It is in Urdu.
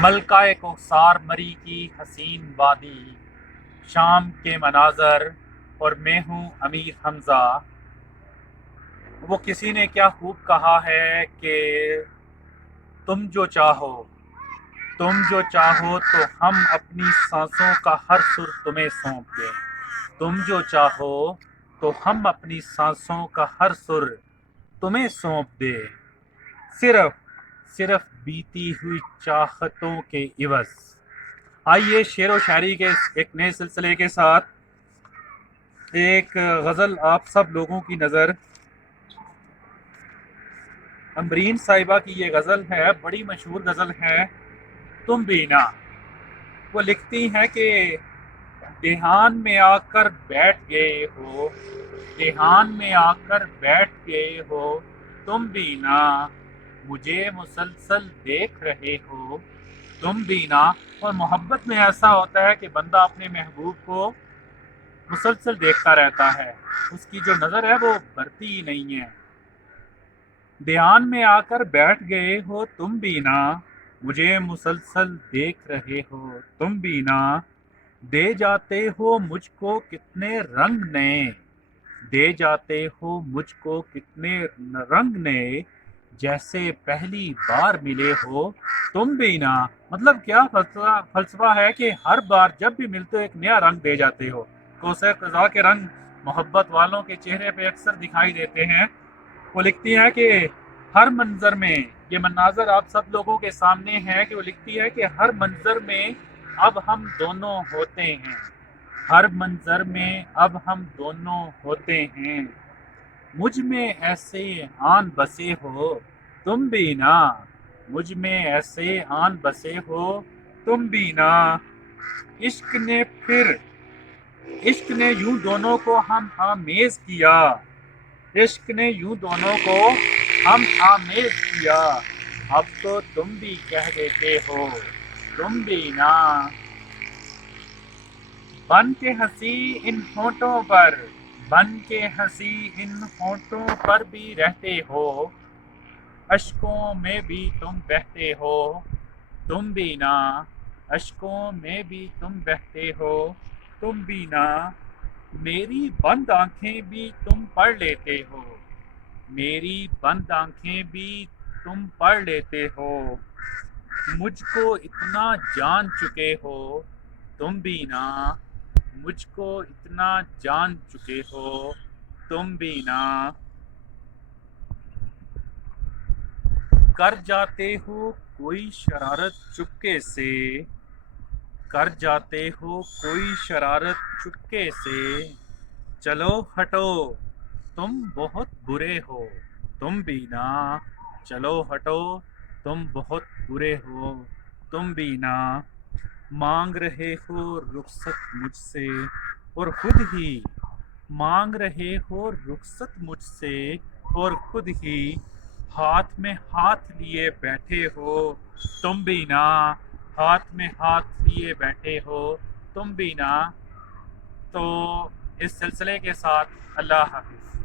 ملکہ کوثر مری کی حسین وادی، شام کے مناظر، اور میں ہوں امیر حمزہ۔ وہ کسی نے کیا خوب کہا ہے کہ تم جو چاہو تو ہم اپنی سانسوں کا ہر سر تمہیں سونپ دیں۔ تم جو چاہو تو ہم اپنی سانسوں کا ہر سر تمہیں سونپ دیں، صرف بیتی ہوئی چاہتوں کے عوض۔ آئیے شعر و شاعری کے ایک نئے سلسلے کے ساتھ ایک غزل آپ سب لوگوں کی نظر۔ امبرین صاحبہ کی یہ غزل ہے، بڑی مشہور غزل ہے، تم بینا۔ وہ لکھتی ہیں کہ دھیان میں آ کر بیٹھ گئے ہو، دھیان میں آ کر بیٹھ گئے ہو، تم بینا مجھے مسلسل دیکھ رہے ہو، تم بینا۔ اور محبت میں ایسا ہوتا ہے کہ بندہ اپنے محبوب کو مسلسل دیکھتا رہتا ہے، اس کی جو نظر ہے وہ بھرتی ہی نہیں ہے۔ دھیان میں آ کر بیٹھ گئے ہو تم بینا، مجھے مسلسل دیکھ رہے ہو تم بینا، دے جاتے ہو مجھ کو کتنے رنگ نئے، دے جاتے ہو مجھ کو کتنے رنگ نئے، جیسے پہلی بار ملے ہو تم بینا۔ مطلب کیا فلسفہ ہے کہ ہر بار جب بھی ملتے ہو ایک نیا رنگ دے جاتے ہو۔ کوثر قضا کے رنگ محبت والوں کے چہرے پہ اکثر دکھائی دیتے ہیں۔ وہ لکھتی ہیں کہ ہر منظر میں، یہ مناظر آپ سب لوگوں کے سامنے ہے کہ وہ لکھتی ہے کہ ہر منظر میں اب ہم دونوں ہوتے ہیں، ہر منظر میں اب ہم دونوں ہوتے ہیں، مجھ میں ایسے آن بسے ہو تم بینا، مجھ میں ایسے آن بسے ہو تم بینا۔ عشق نے یوں دونوں کو ہم آمیز کیا، عشق نے یوں دونوں کو ہم آمیز کیا، اب تو تم بھی کہہ دیتے ہو تم بینا۔ بن کے ہنسی ان ہونٹوں پر، بن کے ہنسی ان ہونٹوں پر بھی رہتے ہو، اشکوں میں بھی تم بہتے ہو تم بینا، اشکوں میں بھی تم بہتے ہو تم بینا۔ میری بند آنکھیں بھی تم پڑھ لیتے ہو، میری بند آنکھیں بھی تم پڑھ لیتے ہو، مجھ کو اتنا جان چکے ہو تم بینا، مجھ کو اتنا جان چکے ہو تم بینا۔ کر جاتے ہو کوئی شرارت چپکے سے، کر جاتے ہو کوئی شرارت چپکے سے، چلو ہٹو تم بہت برے ہو تم بینا، چلو ہٹو تم بہت برے ہو تم بینا۔ مانگ رہے ہو رخصت مجھ سے اور خود ہی، مانگ رہے ہو رخصت مجھ سے اور خود ہی، ہاتھ میں ہاتھ لیے بیٹھے ہو تم بینا، ہاتھ میں ہاتھ لیے بیٹھے ہو تم بینا۔ تو اس سلسلے کے ساتھ اللہ حافظ۔